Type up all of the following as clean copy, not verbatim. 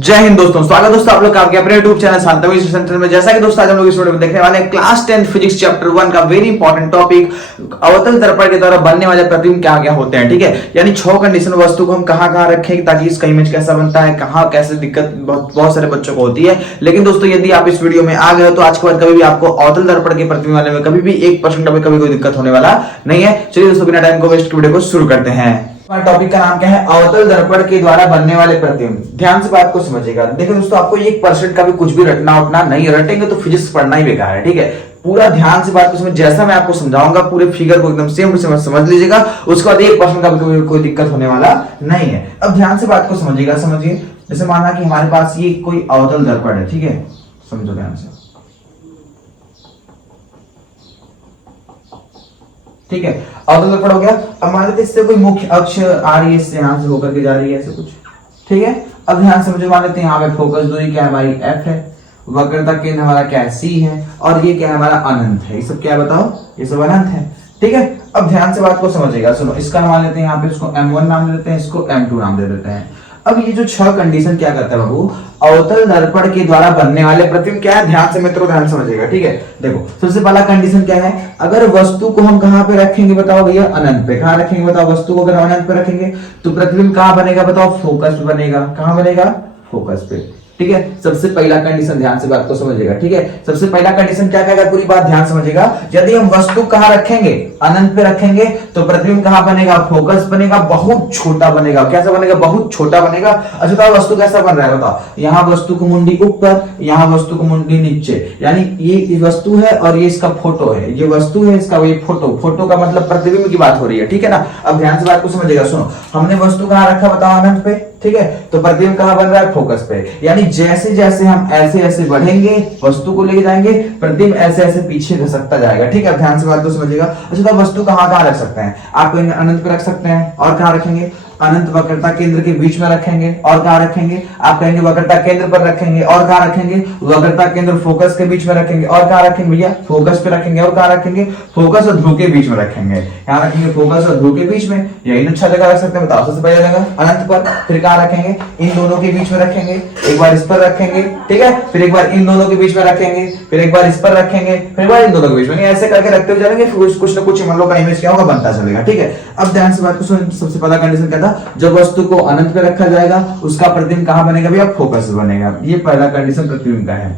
जय हिंद दोस्तों, स्वागत दोस्तों आप लोग का आपके अपने YouTube चैनल शांतवी सेंटर में। जैसा कि दोस्तों आज हम लोग इस वीडियो में देखने वाले हैं क्लास 10 फिजिक्स चैप्टर 1 का वेरी इंपॉर्टेंट टॉपिक, अवतल दर्पण के द्वारा बनने वाले प्रतिबिंब क्या क्या होते हैं। ठीक है, यानी 6 कंडीशन वस्तु को हम कहां रखें ताकि इसका इमेज कैसा बनता है, कहां कैसे दिक्कत बहुत सारे बच्चों को होती है। लेकिन दोस्तों यदि आप इस वीडियो में आ गए हो तो आज के बाद कभी भी आपको अवतल दर्पण के प्रतिबिंब वाले में कभी भी 1% में कभी कोई दिक्कत होने वाला नहीं है। चलिए दोस्तों बिना टाइम को वेस्ट वीडियो को शुरू करते हैं। टॉपिक का नाम क्या है? अवतल दर्पण के द्वारा बनने वाले प्रतिबिंब। ध्यान से बात को समझिएगा। देखिए दोस्तों, आपको 1% का भी कुछ भी रटना उठना नहीं, रटेंगे तो फिजिक्स पढ़ना ही बेकार है। ठीक है, पूरा ध्यान से बात को समझ, जैसा मैं आपको समझाऊंगा पूरे फिगर को एकदम सेम टू सेम समझ लीजिएगा। उसके बाद 1% का भी कोई दिक्कत होने वाला नहीं है। अब ध्यान से बात को समझिएगा। समझिए, जैसे माना कि हमारे पास ये कोई अवतल दर्पण है। ठीक है, समझो ध्यान से। ठीक है, अवतल दर्पण हो गया। अब मान लेते इससे कोई मुख्य अक्ष आ रही है, इससे यहां से होकर के जा रही है ऐसे कुछ। ठीक है, अब ध्यान से मुझे मान लेते हैं यहाँ पे फोकस दूरी क्या है हमारी f है, वक्रता केंद्र हमारा क्या है c है, और ये क्या है हमारा अनंत है। ये सब क्या बताओ? ये सब अनंत है। ठीक है, अब ध्यान से बात को समझिएगा। सुनो, इसका मान लेते हैं यहाँ पे, इसको m1 नाम दे देते हैं, इसको m2 नाम दे देते हैं। अब ये जो 6 कंडीशन क्या करता है बाबू? अवतल दर्पण के द्वारा बनने वाले प्रतिबिंब क्या है? ध्यान से मित्रों ध्यान समझिएगा। ठीक है, देखो सबसे पहला कंडीशन क्या है? अगर वस्तु को हम कहां पे रखेंगे बताओ भैया? अनंत पे। कहां रखेंगे बताओ? वस्तु को अगर अनंत पे रखेंगे तो प्रतिबिंब कहां बनेगा बताओ? फोकस पे बनेगा। कहां बनेगा? फोकस पे। ठीक है, सबसे पहला कंडीशन, ध्यान से बात को समझिएगा। ठीक है, सबसे पहला कंडीशन क्या कहेगा? पूरी बात ध्यान समझिएगा। यदि हम वस्तु कहां रखेंगे? अनंत पे रखेंगे तो प्रतिबिंब कहां बनेगा? फोकस बनेगा, बहुत छोटा बनेगा। कैसा बनेगा? बहुत छोटा बनेगा। अच्छा बताओ, वस्तु कैसा बन रहा है बताओ? यहाँ वस्तु को मुंडी ऊपर, यहाँ वस्तु को मुंडी नीचे, यानी ये वस्तु है और ये इसका फोटो है। ये वस्तु है, इसका ये फोटो का मतलब प्रतिबिंब की बात हो रही है। ठीक है ना? अब ध्यान से बात को समझिएगा। सुनो, हमने वस्तु कहां रखा बताओ? अनंत पे। ठीक है, तो प्रतिबिंब कहां बन रहा है? फोकस पे। यानी जैसे जैसे हम ऐसे ऐसे बढ़ेंगे, वस्तु को लेके जाएंगे, प्रतिबिंब ऐसे ऐसे पीछे घसकता जाएगा। ठीक है, ध्यान से बात को समझिएगा। अच्छा तो वस्तु कहां रख सकते हैं? आप अनंत पे रख सकते हैं, और कहां रखेंगे? अनंत वक्रता केंद्र के बीच में रखेंगे, और कहां रखेंगे? आप कहेंगे वक्रता केंद्र पर रखेंगे, और कहां रखेंगे? वक्रता केंद्र फोकस के बीच में रखेंगे, और कहां रखेंगे भैया? फोकस पे रखेंगे, और कहां रखेंगे? फोकस और ध्रुव के बीच में रखेंगे। यहां रखेंगे फोकस और ध्रुव के बीच में। यही अच्छा जगह रख सकते हैं बताओ? सबसे पहले जगह अनंत पर, फिर कहां रखेंगे? इन दोनों के बीच में रखेंगे। एक बार इस पर रखेंगे, ठीक है, फिर एक बार इन दोनों के बीच में रखेंगे, फिर एक बार इस पर रखेंगे, फिर एक बार इन दोनों के बीच में। ऐसे करके रखते हुए जाएंगे, फिर कुछ ना कुछ मान लो का इमेज क्या होगा? बनता चलेगा। ठीक है, अब ध्यान से बात को सुन। सबसे पहला कंडीशन क्या था? जब वस्तु को अनंत पे रखा जाएगा उसका प्रतिबिंब कहां बनेगा भैया? फोकस बनेगा। ये पहला कंडीशन प्रतिबिंब का है।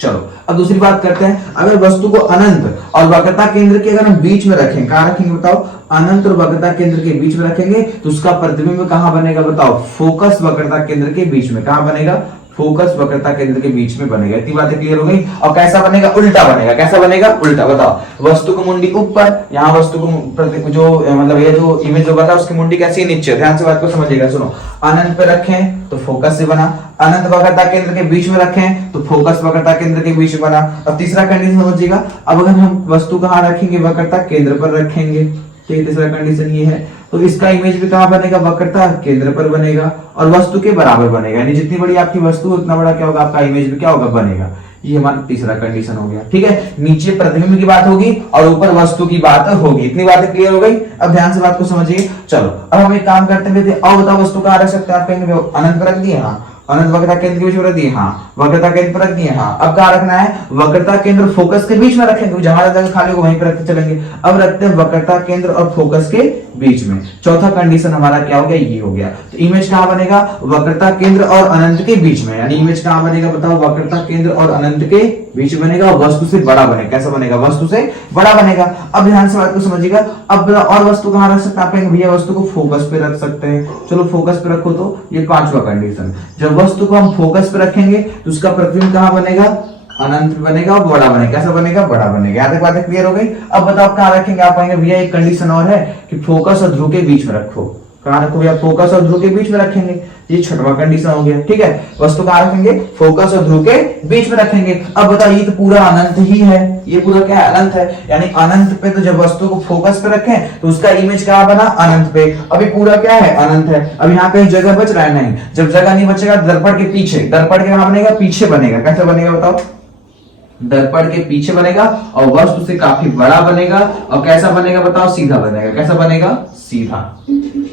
चलो अब दूसरी बात करते हैं। अगर वस्तु को अनंत और वक्रता केंद्र के अगर हम बीच में रखें, कहां रखेंगे बताओ? अनंत और वक्रता केंद्र के बीच में रखेंगे तो उसका प्रतिबिंब कहां बनेगा बताओ? फोकस वक्रता केंद्र के बीच में। कहां बनेगा? फोकस वक्रता केंद्र के बीच में बनेगा। इतनी बातें क्लियर हो गई। और कैसा बनेगा? उल्टा बनेगा। कैसा बनेगा? उल्टा। बताओ, वस्तु को मुंडी ऊपर, यहाँ वस्तु को जो मतलब ये जो इमेज जो बना उसकी मुंडी कैसी है? नीचे। ध्यान से बात को समझिएगा। सुनो, अनंत पे रखें तो फोकस से बना, अनंत वक्रता केंद्र के बीच में रखें तो फोकस वक्रता केंद्र के बीच में बना। अब तीसरा कंडीशन समझिएगा। अब अगर हम वस्तु कहां रखेंगे? वक्रता केंद्र पर रखेंगे। ठीक, तीसरा कंडीशन ये है। तो इसका इमेज भी कहां बनेगा? वक्रता केंद्र पर बनेगा और वस्तु के बराबर बनेगा। यानी जितनी बड़ी आपकी वस्तु उतना बड़ा क्या होगा? आपका इमेज भी क्या होगा? बनेगा। ये हमारा तीसरा कंडीशन हो गया। ठीक है, नीचे प्रतिबिंब की बात होगी और ऊपर वस्तु की बात होगी। इतनी बातें क्लियर हो गई। अब ध्यान से बात को समझिए। चलो अब हम एक काम करते हैं। अब बताओ वस्तु कहां रख सकते हैं? आप कहेंगे अनंत पर रख दिए, हाँ। अनंत वक्रता केंद्र के बीच में रख दिए, हाँ। वक्रता केंद्र पर रख दिए, हाँ। अब कहां रखना है? वक्रता केंद्र फोकस के बीच में रखेंगे। जहां जगह खाली हो वहीं पर रखते चलेंगे। अब रखते हैं वक्रता केंद्र और फोकस के बीच में। चौथा कंडीशन हमारा क्या हो गया? ये हो गया। तो इमेज कहां बनेगा? वक्रता केंद्र और अनंत के बीच में। यानी इमेज कहां बनेगा बताओ? वक्रता केंद्र और अनंत के बीच में बनेगा, वस्तु से बड़ा बनेगा। कैसा बनेगा? वस्तु से बड़ा बनेगा। अब ध्यान से बात को समझिएगा। अब और वस्तु कहां रख सकते हैं? आप कहेंगे भैया वस्तु को फोकस पे रख सकते हैं। चलो फोकस पे रखो। तो ये पांचवा कंडीशन, जब वस्तु को हम फोकस पे रखेंगे तो उसका प्रतिबिंब कहां बनेगा? अनंत बनेगा और बड़ा बनेगा। कैसा बनेगा? बड़ा बनेगा। यहाँ तक बातें क्लियर हो गई। अब बताओ कहां रखेंगे? आप कहेंगे भैया एक कंडीशन और है कि फोकस और ध्रुव के बीच में रखो। कहां रखो भैया? फोकस और ध्रुव के बीच में रखेंगे। ये छठवां कंडीशन हो गया। ठीक है, वस्तु कहां रखेंगे? फोकस और ध्रुव के बीच में रखेंगे। अब बताओ, ये तो पूरा अनंत ही है। ये पूरा क्या है? अनंत है। यानी अनंत पे तो जब वस्तु को फोकस पे रखें तो उसका इमेज कहां बना? अनंत पे। अभी पूरा क्या है? अनंत है। अब यहाँ कहीं जगह बच रहा है? नहीं। जब जगह नहीं बचेगा दर्पण के पीछे, दर्पण के कहां बनेगा? पीछे बनेगा। कैसे बनेगा बताओ? दर्पण के पीछे बनेगा और वस्तु से काफी बड़ा बनेगा। और कैसा बनेगा बताओ? सीधा बनेगा। कैसा बनेगा? सीधा।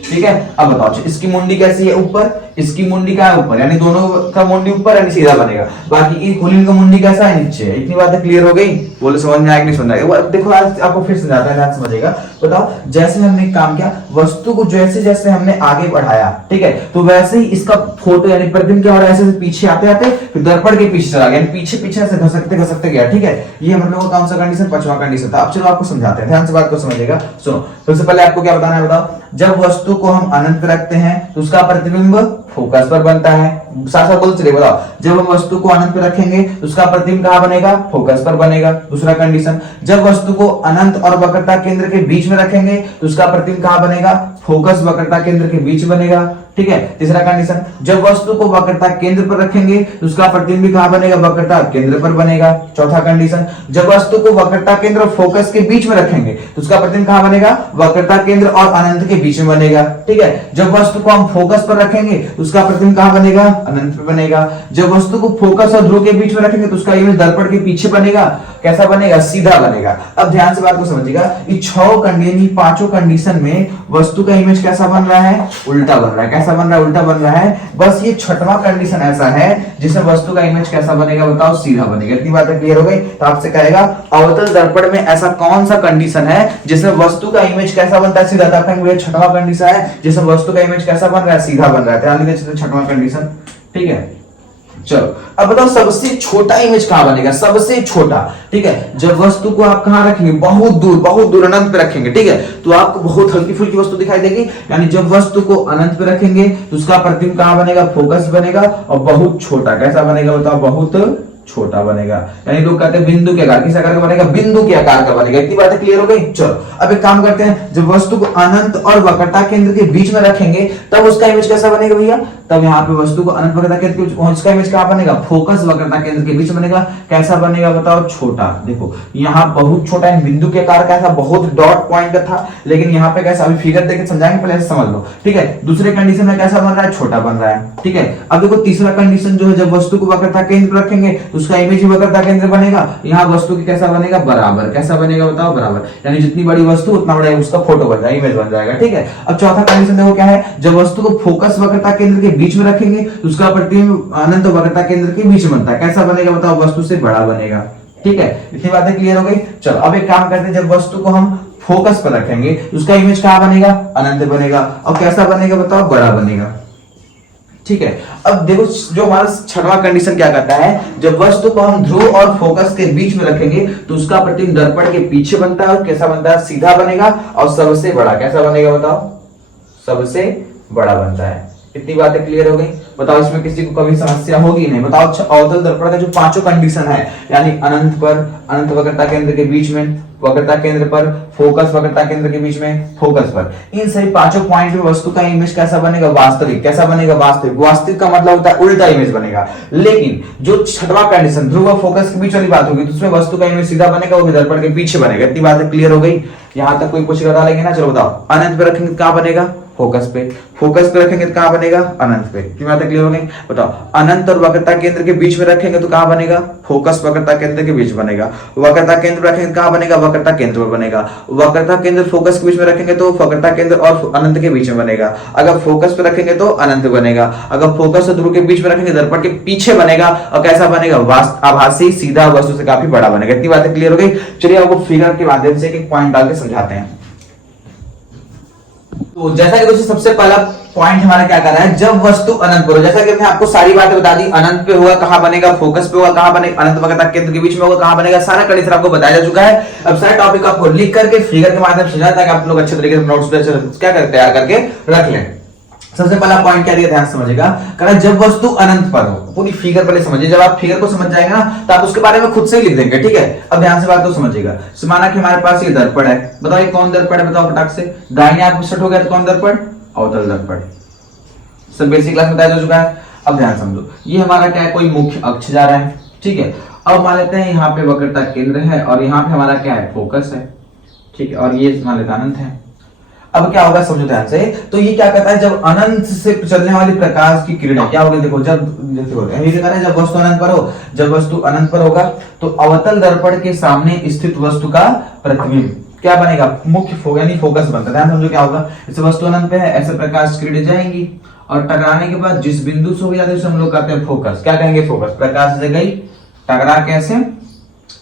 ठीक है। अब बताओ इसकी मुंडी कैसी है, ऊपर, इसकी मुंडी क्या है, ऊपर, यानी दोनों का मुंडी ऊपर यानी सीधा बनेगा। बाकी ये कुलीन का मुंडी कैसा है, नीचे है। इतनी बातें क्लियर हो गई, बोले समझ में आएगी नहीं समझ आएगा। देखो आज आपको फिर समझाता है, ध्यान समझिएगा। बताओ जैसे हमने काम किया, वस्तु को जैसे जैसे हमने आगे बढ़ाया, ठीक है, तो वैसे ही इसका फोटो यानी प्रतिबिंब क्या हो रहा है, ऐसे पीछे आते आते फिर दर्पण के पीछे चला गया, पीछे पीछे से घसकते घसकते गया, ठीक है। ये हम लोगों का कौन सा कंडीशन, पांचवा कंडीशन था। अब चलो आपको समझाते हैं, ध्यान से बात को समझिएगा। सुनो, सबसे पहले आपको क्या बताना है, बताओ जब वस्तु को हम अनंत पे रखते हैं तो उसका प्रतिबिंब फोकस पर बनता है। साथ साथ बोल चलिए, बताओ जब हम वस्तु को अनंत पे रखेंगे तो उसका प्रतिबिंब कहां बनेगा, फोकस पर बनेगा। दूसरा कंडीशन, जब वस्तु को अनंत और वक्रता केंद्र के बीच में रखेंगे तो उसका प्रतिबिंब कहां बनेगा, फोकस वक्रता केंद्र के बीच बनेगा, ठीक है। तीसरा कंडीशन, जब वस्तु को वक्रता केंद्र पर रखेंगे तो उसका प्रतिबिंब कहां बनेगा, वक्रता केंद्र पर बनेगा। चौथा कंडीशन, जब वस्तु को वक्रता केंद्र और फोकस के बीच में रखेंगे तो उसका प्रतिबिंब कहां बनेगा, वक्रता केंद्र और अनंत के बीच में बनेगा, ठीक है। जब वस्तु को हम फोकस पर रखेंगे तो उसका प्रतिबिंब कहां बनेगा, अनंत पे बनेगा। जब वस्तु को फोकस और ध्रुव के बीच में रखेंगे तो उसका इमेज दर्पण के पीछे बनेगा, कैसा बनेगा, सीधा बनेगा। अब ध्यान से बात को समझिएगा, ये 6 कंडीशन, पांचों कंडीशन में वस्तु का इमेज कैसा बन रहा है, उल्टा बन रहा है। कैसा बन रहा है, उल्टा बन रहा है। बस ये 6वां कंडीशन ऐसा है जिसमें वस्तु का इमेज कैसा बनेगा, बताओ, सीधा बनेगा। इतनी बातें क्लियर हो गई। तो आपसे कहेगा अवतल दर्पण में ऐसा कौन सा कंडीशन है जिसमें वस्तु का इमेज कैसा बनता है, सीधा। तो कहेंगे 6वां कंडीशन है जिसमें वस्तु का इमेज कैसा बन रहा है, सीधा बन रहा है। ध्यान दीजिए 6वां कंडीशन, ठीक है। चलो अब बताओ सबसे छोटा इमेज कहां बनेगा, सबसे छोटा, ठीक है। जब वस्तु को आप कहां रखेंगे, बहुत दूर अनंत पे रखेंगे, ठीक है, तो आपको बहुत हल्की फुल्की वस्तु दिखाई देगी। यानी जब वस्तु को अनंत पे रखेंगे तो उसका प्रतिबिंब कहां बनेगा, फोकस बनेगा, और बहुत छोटा, कैसा बनेगा, बताओ, बहुत छोटा बनेगा। यानी लोग कहते हैं बिंदु के आकार, किस आकार का बनेगा, बिंदु के आकार का बनेगा। इतनी बातें क्लियर हो गई। चलो अब एक काम करते हैं, जब वस्तु को अनंत और वक्रता केंद्र के बीच में रखेंगे तब उसका इमेज कैसा बनेगा भैया, तब यहाँ पे वस्तु को अनंत वक्रता केंद्र के, उसका इमेज क्या बनेगा, फोकस वक्रता केंद्र के बीच बनेगा। कैसा बनेगा, बताओ, छोटा। देखो यहाँ बहुत छोटा है, बिंदु के आकार का था, बहुत डॉट पॉइंट का था, लेकिन यहाँ पे कैसा, अभी फिगर देके समझाएंगे, पहले समझ लो, ठीक है। दूसरे कंडीशन में कैसा बन रहा है, छोटा बन रहा है, ठीक है। अब देखो तीसरा कंडीशन जो है, जब वस्तु को वक्रता केंद्र पर रखेंगे तो उसका इमेज वक्रता केंद्र बनेगा। यहाँ वस्तु की कैसा बनेगा, बराबर। कैसा बनेगा, बताओ, बराबर। यानी जितनी बड़ी वस्तु उतना बड़ा उसका फोटो बन जाएगा, इमेज बन जाएगा, ठीक है। अब चौथा कंडीशन देखो क्या है, जब वस्तु को फोकस वक्रता केंद्र के बीच में रखेंगे तो उसका प्रतिबिंब अनंत वक्रता केंद्र के बीच में बनता है। कैसा बनेगा, बताओ, वस्तु से बड़ा बनेगा, ठीक है। इतनी बातें क्लियर हो गई। चलो अब एक काम करते हैं, जब वस्तु को हम फोकस पर रखेंगे तो उसका इमेज कहां बनेगा, अनंत बनेगा, और कैसा बनेगा, बताओ, बड़ा बनेगा, ठीक है। अब देखो जो हमारा 6वां कंडीशन क्या कहता है, जब वस्तु को हम ध्रुव और फोकस के बीच में रखेंगे तो उसका प्रतिबिंब दर्पण के पीछे बनता है, और कैसा बनता है, सीधा बनेगा, और सबसे बड़ा। कैसा बनेगा, बताओ, सबसे बड़ा बनता है। इतनी बातें क्लियर हो गई। बताओ इसमें किसी को कभी समस्या होगी नहीं। बताओ अवतल दर्पण का जो पांचों कंडीशन है, यानी अनंत पर, अनंत वक्रता केंद्र के बीच में, वक्रता केंद्र पर, फोकस वक्रता केंद्र के बीच में, फोकस पर, इन सभी पांचों पॉइंट में वस्तु का इमेज कैसा बनेगा, वास्तविक। कैसा बनेगा, वास्तविक। वास्तविक का मतलब होता है उल्टा इमेज बनेगा। लेकिन जो 6वां कंडीशन, ध्रुव और फोकस के बीच वाली बात होगी तो उसमें वस्तु का इमेज सीधा बनेगा, वो भी दर्पण के पीछे बनेगा। इतनी बातें क्लियर हो गई। यहां तक कोई कुछ बता लेंगे ना। चलो बताओ, अनंत पे रखेंगे कहां बनेगा, फोकस पे। फोकस पे रखेंगे तो कहां बनेगा, अनंत पे। कितनी बातें क्लियर हो गई। बताओ अनंत और वक्रता केंद्र के बीच में रखेंगे तो कहां बनेगा, फोकस वक्रता केंद्र के बीच बनेगा। वक्रता केंद्र रखेंगे कहां बनेगा, वक्रता केंद्र पर बनेगा। वक्रता केंद्र फोकस के बीच में रखेंगे तो वक्रता केंद्र और अनंत के बीच में बनेगा। अगर फोकस पे रखेंगे तो अनंत बनेगा। अगर फोकस और ध्रुव के बीच में रखेंगे दर्पण के पीछे बनेगा, और कैसा बनेगा, आभासी, सीधा, वस्तु से काफी बड़ा बनेगा। इतनी बातें क्लियर हो गई। चलिए आपको फिगर के माध्यम से एक पॉइंट डाल के समझाते हैं। तो जैसा कि दोस्तों सबसे पहला पॉइंट हमारा क्या कर रहा है, जब वस्तु अनंत पर हो, जैसा कि हमने आपको सारी बातें बता दी, अनंत पे होगा कहां बनेगा, फोकस पे होगा कहां बनेगा, अनंत वक्रता केंद्र के बीच में होगा कहां बनेगा, सारा कंडीशन आपको बताया जा चुका है। अब सारे टॉपिक आपको लिख करके फिगर के माध्यम से समझाना, ताकि आप लोग अच्छे तरीके से नोट्स क्या करके तैयार करके रख लें। सबसे पहला पॉइंट क्या दिया, ध्यान समझिएगा, कहना जब वस्तु अनंत पर हो। पूरी फिगर पहले समझिए, जब आप फिगर को समझ जाएंगे ना तो आप उसके बारे में खुद से ही लिख देंगे, ठीक है। अब ध्यान से बात को समझिएगा। माना कि हमारे पास ये दर्पण है, बताओ ये कौन दर्पण है, बताओ फटाक से। दाहिने हाथ में सेट हो गया तो कौन दर्पण, अवतल दर्पण। सब बेसिक क्लास में बताया जा चुका है। अब ध्यान समझो, ये हमारा क्या है, कोई मुख्य अक्ष जा रहा है, ठीक है। अब मान लेते हैं यहाँ पे वक्रता केंद्र है, और यहाँ पे हमारा क्या है, फोकस है, ठीक है, और ये मान लेते अनंत है। अब क्या होगा, समझो ध्यान से। तो ये क्या कहता है, जब अनंत से चलने वाली प्रकाश की किरणें क्या होगी, देखो जब ये क्या है, जब वस्तु अनंत पर हो, जब वस्तु अनंत पर होगा तो अवतल दर्पण के सामने स्थित वस्तु का प्रतिबिंब क्या बनेगा, मुख्य यानी फोकस बनता है। ध्यान समझो क्या होगा, जैसे वस्तु अनंत पे है, ऐसे प्रकाश किरणें जाएंगी और टकराने के बाद जिस बिंदु से हो जाते हैं हम लोग कहते हैं फोकस। क्या कहेंगे, फोकस। प्रकाश से गई, टकरा कैसे,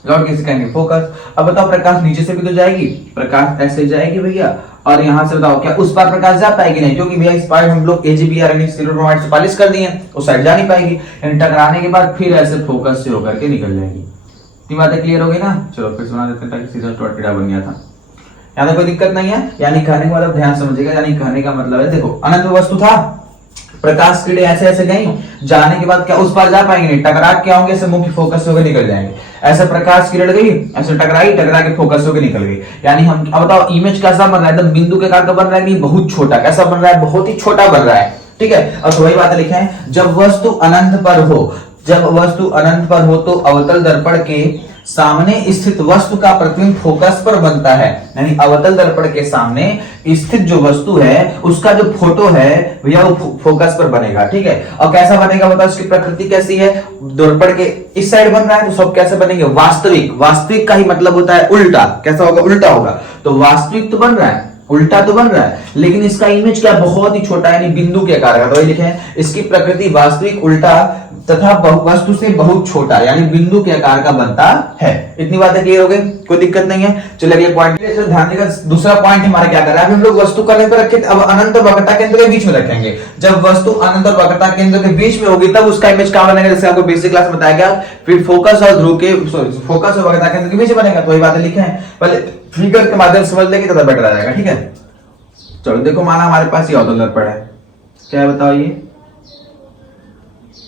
लौट कैसे, कहेंगे फोकस। अब बताओ प्रकाश नीचे से भी तो जाएगी, प्रकाश ऐसे जाएगी भैया, और यहाँ से बताओ क्या उस पार प्रकाश जा पाएगी, नहीं, क्योंकि भैया इस पार हम लोग AGBR यानी स्क्लेरोब्रोमाइड से पॉलिश कर दिए, उस साइड जा नहीं पाएगी, यानी टकराने के बाद फिर ऐसे फोकस से होकर के निकल जाएगी। इतनी बातें क्लियर हो गई ना। चलो फिर बना देते हैं ताकि सीधा डॉट टेढ़ा बन गया था। यहाँ कोई दिक्कत नहीं है, यानी कहने का मतलब ध्यान समझिएगा, यानी कहने का मतलब है देखो अनंत वस्तु था, प्रकाश किरणें ऐसे ऐसे गई, जाने के बाद क्या उस पार जा पाएंगे, नहीं, टकरा क्या होंगे, ऐसे मुख्य फोकस होकर निकल जाएंगे। ऐसे प्रकाश किरण गई, ऐसे टकराई, टकरा के फोकस होकर निकल गई। यानी हम अब बताओ इमेज कैसा बन रहा है, एकदम बिंदु के आकार का बन रहा है, नहीं बहुत छोटा, कैसा बन रहा है, बहुत ही छोटा बन रहा है। ठीक है, और तो वही बात लिखे हैं, जब वस्तु अनंत पर हो, जब वस्तु अनंत पर हो तो अवतल दर्पण के सामने स्थित वस्तु का प्रतिबिंब फोकस पर बनता है। यानी अवतल दर्पण के सामने स्थित जो वस्तु है उसका जो फोटो है भैया वो फोकस पर बनेगा। ठीक है, और कैसा बनेगा बताओ, उसकी प्रकृति कैसी है, दर्पण के इस साइड बन रहा है तो सब कैसे बनेंगे, वास्तविक। वास्तविक का ही मतलब होता है उल्टा, कैसा होगा, उल्टा होगा। तो वास्तविक तो बन रहा है, उल्टा तो बन रहा है, लेकिन इसका इमेज क्या बहुत ही छोटा है, यानी बिंदु के आकार का। तो लिखे हैं इसकी प्रकृति वास्तविक, उल्टा तथा वस्तु से बहुत छोटा, यानी बिंदु के आकार का बनता है। इतनी बातें क्लियर हो गई, कोई दिक्कत नहीं है। चलिए अगले पॉइंट ध्यान देगा। दूसरा पॉइंट हमारा क्या कर रहा है, हम लोग वस्तु करने पर रखे, अब अनंत और वक्रता केंद्र के बीच में रखेंगे। जब वस्तु अनंत और वक्रता केंद्र के बीच में होगी तब उसका इमेज कहां बनेगा, जैसे आपको बेसिक क्लास में बताया गया, फिर फोकस और ध्रुव के फोकस और वक्रता केंद्र के बीच बनेगा। तो वही बातें लिखे हैं, पहले फिगर के माध्यम से समझ लेंगे तब बेटर आ जाएगा। ठीक है, चलो देखो, माना हमारे पास ये अवतल दर्पण है, क्या है बताओ, ये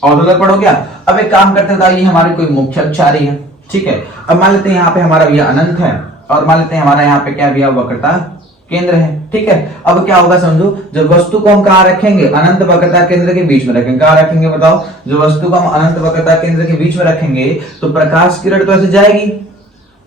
अवतल दर्पण हो गया। अब एक काम करते हैं, ये हमारी कोई मुख्य अक्ष आ रही है। ठीक है, अब मान लेते हैं यहाँ पे हमारा भैया अनंत है, और मान लेते हैं हमारा यहाँ पे क्या भैया वक्रता केंद्र है। ठीक है, अब क्या होगा समझो, जब वस्तु को हम कहाँ रखेंगे, अनंत वक्रता केंद्र के बीच में रखेंगे। कहाँ रखेंगे बताओ, जो वस्तु को हम अनंत वक्रता केंद्र के बीच में रखेंगे तो प्रकाश किरण तो ऐसे जाएगी,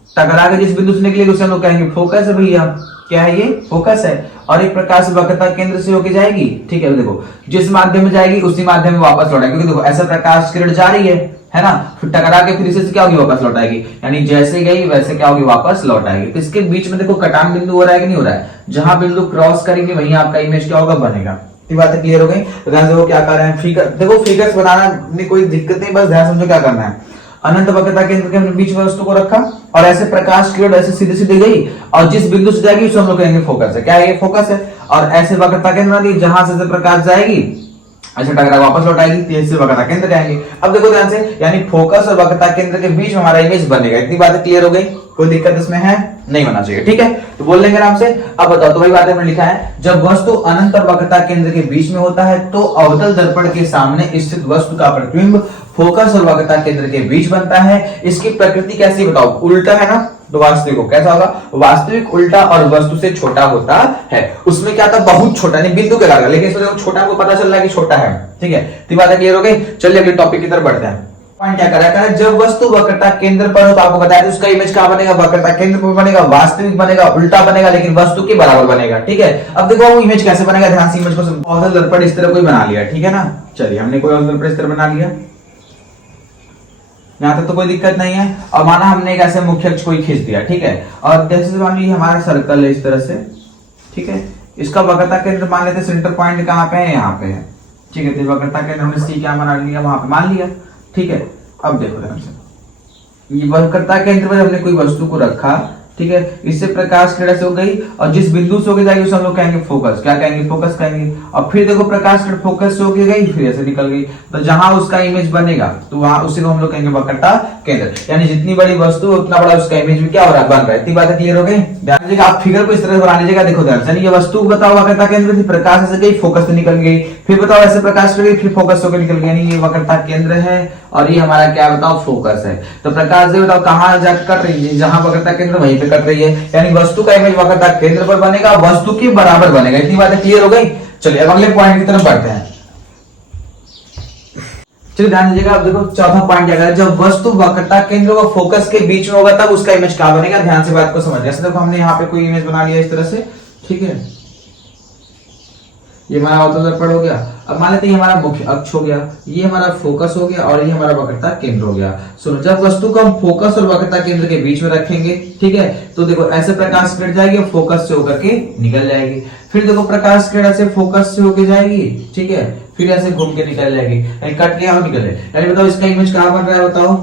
टकरा के जिस बिंदु से निकलेगी उसे हम लोग कहेंगे फोकस है भैया। क्या है, ये फोकस है। और एक प्रकाश वक्रता केंद्र से होके जाएगी। ठीक है, देखो जिस माध्यम में जाएगी उसी माध्यम में वापस लौटाएगी, क्योंकि देखो ऐसा प्रकाश किरण जा रही है ना, फिर टकरा के फिर इसे क्या होगी, वापस लौटाएगी, यानी जैसे गई वैसे क्या होगी, वापस लौटाएगी। तो इसके बीच में देखो कटान बिंदु हो रहा है कि नहीं हो रहा है, जहां बिंदु क्रॉस करेंगे वहीं आपका इमेज क्या होगा, बनेगा। ये बातें क्लियर हो गई। तो ध्यान देखो क्या कर रहे हैं, फिगर देखो, फिगर्स बनाना में कोई दिक्कत नहीं, बस ध्यान समझो क्या करना है। अनंत वक्रता केंद्र के बीच में वस्तु को रखा और ऐसे प्रकाश किरण ऐसे सीधे सीधे गई और जिस बिंदु से जाएगी उसे हम लोग कहेंगे फोकस है। क्या है, ये फोकस है। और ऐसे वक्रता केंद्र दी जहां से प्रकाश जाएगी अच्छा टकरा वापस लौटाएगी, तो इससे वक्रता केंद्र कहेंगे। अब देखो ध्यान से, यानी फोकस और वक्रता केंद्र के बीच में हमारा इमेज बनेगा। इतनी बातें क्लियर हो गई, कोई दिक्कत इसमें है, नहीं होना चाहिए। ठीक है, तो बोल लेंगे आराम से। अब बताओ, तो वही बात हमने लिखा है, जब वस्तु अनंत और वक्रता केंद्र के बीच में होता है तो अवतल दर्पण के सामने स्थित वस्तु का प्रतिबिंब फोकस और वक्रता केंद्र के बीच बनता है। इसकी प्रकृति कैसी बताओ, उल्टा है ना, तो वास्तविक हो, कैसा होगा, वास्तविक उल्टा और वस्तु से छोटा होता है। उसमें क्या था, बहुत छोटा, नहीं बिंदु के आकार, लेकिन इसमें छोटा हमको पता चल रहा है कि छोटा है। ठीक है, तो बात क्लियर हो गई। चलिए अगले टॉपिक की तरफ बढ़ते हैं। पॉइंट क्या कर रहा है, जब वस्तु वक्रता केंद्र पर हो तो आपको बताया उसका इमेज कहां बनेगा, वक्रता केंद्र पर बनेगा, वास्तविक बनेगा, उल्टा बनेगा, लेकिन वस्तु के बराबर बनेगा। ठीक है, अब देखो वो इमेज कैसे बनेगा, ध्यान से इमेज को अवतल दर्पण इस तरह कोई बना लिया। ठीक है ना, चलिए हमने कोई अवतल दर्पण इस तरह बना लिया, यहाँ तक तो कोई दिक्कत नहीं है। और माना हमने एक ऐसे मुख्य अक्ष कोई खींच दिया। ठीक है, और जैसे मान लीजिए हमारा सर्कल है इस तरह से। ठीक है, इसका वक्रता केंद्र मान लेते, सेंटर पॉइंट कहाँ पे है, यहाँ पे है। ठीक है, तो वक्रता केंद्र हमने सी क्या मान लिया, वहां पे मान लिया। ठीक है, अब देखो ध्यान से, ये वक्रता केंद्र पर हमने कोई वस्तु को रखा। ठीक है, इससे प्रकाश किरण से हो गई और जिस बिंदु से होके जाएगी उसे हम लोग कहेंगे फोकस। क्या कहेंगे, फोकस कहेंगे। और फिर देखो प्रकाश किरण फोकस से होके गई फिर ऐसे निकल गई, तो जहां उसका इमेज बनेगा तो वहां उसी को हम लोग कहेंगे वक्रता केंद्र। यानी जितनी बड़ी वस्तु उतना बड़ा उसका इमेज भी क्या हो रहा है, बन रहा है। इतनी बातें क्लियर हो गई। ध्यान दीजिएगा, आप फिगर को इस तरह से बना लीजिएगा। देखो ध्यान से, ये वस्तु बताओ वक्रता केंद्र थी, प्रकाश से गई फोकस से निकल गई, फिर बताओ ऐसे प्रकाश से गई फिर फोकस होकर निकल गई, यानी ये वक्रता केंद्र है और ये हमारा क्या बताओ फोकस है। तो प्रकाश से बताओ कहां जाकर कट रही है, जहां वक्रता केंद्र वहीं पे कट रही है, यानी वस्तु का इमेज वक्रता केंद्र पर बनेगा, वस्तु के बराबर बनेगा। इतनी बातें क्लियर हो गई। चलिए अब अगले पॉइंट की तरफ बढ़ते हैं। चलिए ध्यान दीजिएगा, अब देखो चौथा पॉइंट क्या है, जब वस्तु वक्रता केंद्र व फोकस के बीच में होगा तब उसका इमेज क्या बनेगा। ध्यान से बात को समझ, जैसे देखो हमने यहाँ पे कोई इमेज बना लिया इस तरह से। ठीक है, ये हमारा अवतल दर्पण हो गया। अब मान लेते हैं हमारा मुख्य अक्ष हो गया, ये हमारा फोकस हो गया और ये हमारा वक्रता केंद्र हो गया। सुनो, जब वस्तु को हम फोकस और वक्रता केंद्र के बीच में रखेंगे, ठीक है, तो देखो ऐसे प्रकाश किरण जाएगी और फोकस से होकर के निकल जाएगी। फिर देखो प्रकाश किरण ऐसे फोकस से होकर जाएगी, ठीक है, फिर ऐसे घूम के निकल जाएगी, यानी कट के यहाँ निकले। यानी बताओ इसका इमेज कहाँ बन रहा है बताओ,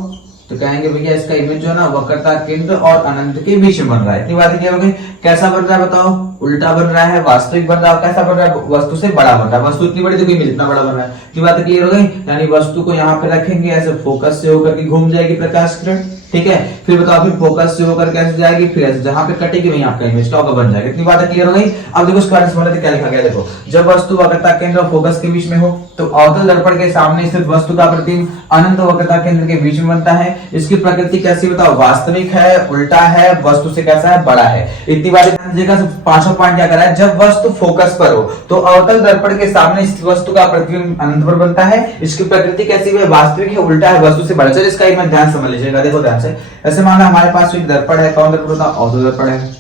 तो कहेंगे भैया इसका इमेज जो है ना वक्रता केंद्र और अनंत के बीच में बन रहा है। इतनी बातें क्या हो गई, कैसा बन रहा है बताओ, उल्टा बन रहा है, वास्तविक बन रहा है, कैसा बन रहा है, वस्तु से बड़ा बन रहा है। वस्तु इतनी बड़ी तो इमेज इतना बड़ा बन रहा है। इतनी बातें क्लियर हो गई। यानी वस्तु को यहाँ पे रखेंगे, ऐसे फोकस से होकर के घूम जाएगी प्रकाश किरण, ठीक है, फिर बताओ फिर फोकस से होकर कैसे जाएगी, फिर ऐसे जहां पे कटेगी वहीं आपका इमेज क्या होगा, बन जाएगा। इतनी बातें क्लियर हो गई। अब देखो इसके बारे में समझते क्या लिखा गया। देखो, जब वस्तु वक्रता केंद्र और फोकस के बीच में हो तो अवतल दर्पण के सामने स्थित वस्तु का प्रतिबिंब अनंत वक्रता केंद्र के बीच में बनता है। इसकी प्रकृति कैसी बताओ, वास्तविक है, उल्टा है, वस्तु से कैसा है, बड़ा है। इतनी बातें ध्यान दीजिएगा। पांचवा पॉइंट क्या कर रहा है, जब वस्तु फोकस पर हो तो अवतल दर्पण के सामने स्थित वस्तु का प्रतिबिंब अनंत पर बनता है। इसकी प्रकृति कैसी है, वास्तविक है, उल्टा है, वस्तु से बड़ा। चलिए इसका इमेज ध्यान समझ लीजिएगा। देखो ध्यान से, ऐसे माना हमारे पास एक दर्पण है, कौन दर्पण होता है, अवतल दर्पण है,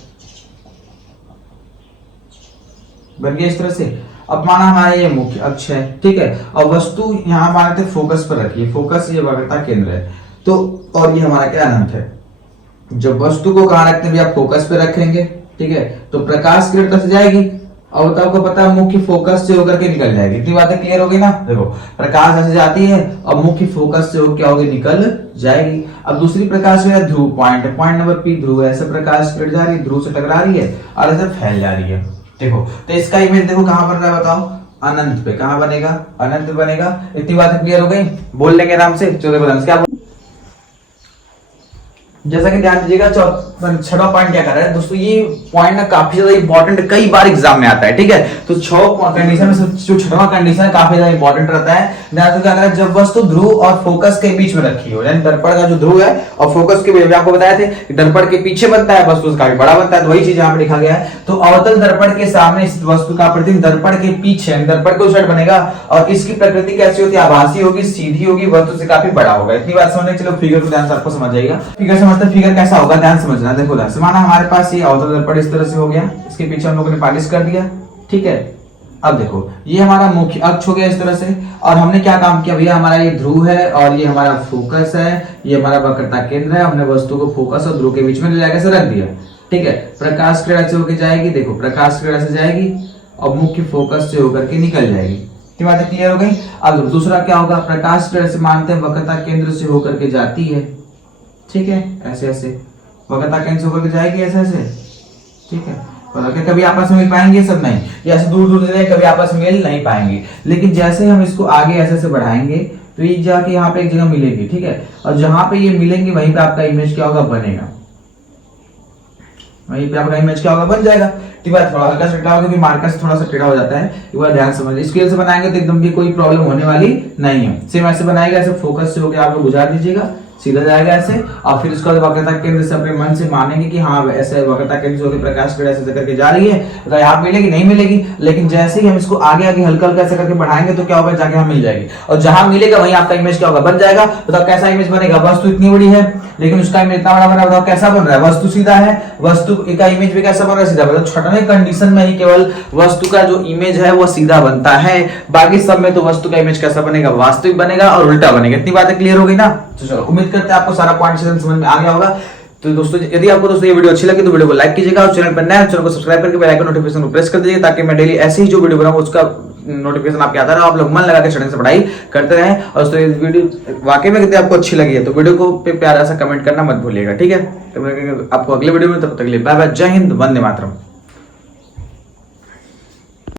बन गया इस तरह से। अब माना हमारा ये मुख्य अक्ष है, ठीक है, और वस्तु यहाँ मानते फोकस पर रखी है, फोकस ये वक्रता केंद्र है, तो और ये हमारा क्या अनंत है। जब वस्तु को कहां रखते हैं, आप फोकस पे रखेंगे, ठीक है, तो प्रकाश किरण कैसे जाएगी, और बताओ को पता है मुख्य फोकस से होकर के निकल जाएगी। इतनी बातें क्लियर हो गई ना। देखो प्रकाश ऐसे जाती है और मुख्य फोकस से होकर क्या होगी, निकल जाएगी। अब दूसरी प्रकाश है ध्रुव, पॉइंट नंबर पी ध्रुव, ऐसे प्रकाश किरण जा रही है, ध्रुव से टकरा रही है और ऐसे फैल जा रही है। देखो तो इसका इमेज देखो कहां बन रहा है बताओ, अनंत पे। कहां बनेगा, अनंत बनेगा। इतनी बातें क्लियर हो गई, बोल लेंगे आराम से। चलो बताओ क्या, जैसा कि ध्यान दीजिएगा। छठा पॉइंट क्या कर रहा है दोस्तों, ये पॉइंट ना काफी ज्यादा इंपॉर्टेंट, कई बार एग्जाम में आता है, ठीक है। तो 6 कंडीशन में जो छठवां कंडीशन है काफी ज्यादा इंपॉर्टेंट रहता है। ध्यान से क्या कर रहा है, जब वस्तु ध्रुव और फोकस के बीच में रखी हो, यानी दर्पण का जो ध्रुव है और फोकस के बीच, आपको बताया थे दर्पण के पीछे बनता है, वस्तु काफी बड़ा बनता है, तो वही चीज यहाँ पे लिखा गया है। तो अवतल दर्पण के सामने इस वस्तु का प्रतिबिंब दर्पण के पीछे, दर्पण के उस साइड बनेगा और इसकी प्रकृति कैसी होती है, आभासी होगी, सीधी होगी, वस्तु से काफी बड़ा होगा। इतनी बात समझने, चलो फिगर को ध्यान से आपको समझ जाएगा। फिगर समझते, फिगर कैसा होगा ध्यान समझना। देखो ध्यान से, माना हमारे पास ये अवतल दर्पण इस तरह से हो गया, इसके पीछे हम लोगों ने पालिश कर दिया, ठीक है। अब देखो ये हमारा मुख्य अक्ष हो गया इस तरह से, और हमने क्या काम किया भैया, हमारा ये ध्रुव है और ये हमारा फोकस है, ये हमारा वक्रता केंद्र है, हमने वस्तु को फोकस और ध्रुव के बीच में ले जाकर से रख दिया, ठीक है। प्रकाश किरण से होकर जाएगी, देखो प्रकाश किरण से जाएगी और मुख्य फोकस से होकर के निकल जाएगी। ये बातें क्लियर हो गई। अब दूसरा क्या होगा, प्रकाश किरण से मानते हैं वक्रता केंद्र से होकर के जाती है, ठीक है, ऐसे ऐसे वक्रता केंद्र से होकर के जाएगी, ऐसे ऐसे, ठीक है। कभी आपस में मिल पाएंगे, सब नहीं, ये ऐसे दूर दूर से कभी आपस में मिल नहीं पाएंगे। लेकिन जैसे हम इसको आगे ऐसे ऐसे बढ़ाएंगे तो ये जाके यहाँ पे एक जगह मिलेगी, ठीक है, और जहां पे ये मिलेंगे वहीं पे आपका इमेज क्या होगा, बनेगा, वहीं पे आपका इमेज क्या होगा, बन जाएगा। ठीक है, थोड़ा हल्का सा टेढ़ा होगा, क्योंकि मार्कर से थोड़ा सा टेढ़ा हो जाता है, एक बार ध्यान समझिए। स्केल से बनाएंगे तो एकदम भी कोई प्रॉब्लम होने वाली नहीं है। सेम ऐसे बनाएगा, ऐसे फोकस से होकर आप लोग गुजार दीजिएगा, सीधा जाएगा ऐसे, और फिर उसका वक्रता केंद्र से अपने मन से मानेंगे कि हाँ ऐसे वक्रता केंद्र से होकर प्रकाश किरण ऐसे करके जा रही है, तो यहाँ मिलेगी नहीं मिलेगी। लेकिन जैसे ही हम इसको आगे आगे हल्का हल्का ऐसे करके बढ़ाएंगे तो क्या होगा, जाके हम मिल जाएगी, और जहां मिलेगा वहीं आपका इमेज क्या होगा, बन जाएगा। बताओ कैसा इमेज बनेगा, वस्तु इतनी बड़ी है लेकिन उसका इमेज इतना बड़ा बना, बताओ कैसा बन रहा है, वस्तु सीधा है, वस्तु का इमेज भी कैसा बन रहा है, सीधा। मतलब छठवें कंडीशन में ही केवल वस्तु का जो इमेज है वो सीधा बनता है, बाकी सब में तो वस्तु का इमेज कैसा बनेगा, वास्तविक बनेगा और उल्टा बनेगा। इतनी बातें क्लियर हो गई ना। तो चलो उम्मीद करते हैं आपको सारा पॉइंट समझ में आ गया होगा। तो दोस्तों यदि आपको दोस्तों ये वीडियो अच्छी लगी तो वीडियो को लाइक कीजिएगा, और चैनल पर नया चैनल को सब्सक्राइब करके बेल आइकन नोटिफिकेशन को प्रेस कर दीजिए, ताकि मैं डेली ऐसे ही जो वीडियो बनाऊं उसका नोटिफिकेशन आपके आता रहे, आप लोग मन लगा के स्टडी से पढ़ाई करते रहें। और दोस्तों ये वीडियो वाकई में कितनी आपको अच्छी लगी है तो वीडियो को पे प्यारा सा कमेंट करना मत भूलिएगा, ठीक है। तो मैं आपको अगले वीडियो में, तब तक के लिए बाय बाय, जय हिंद, वंदे मातरम।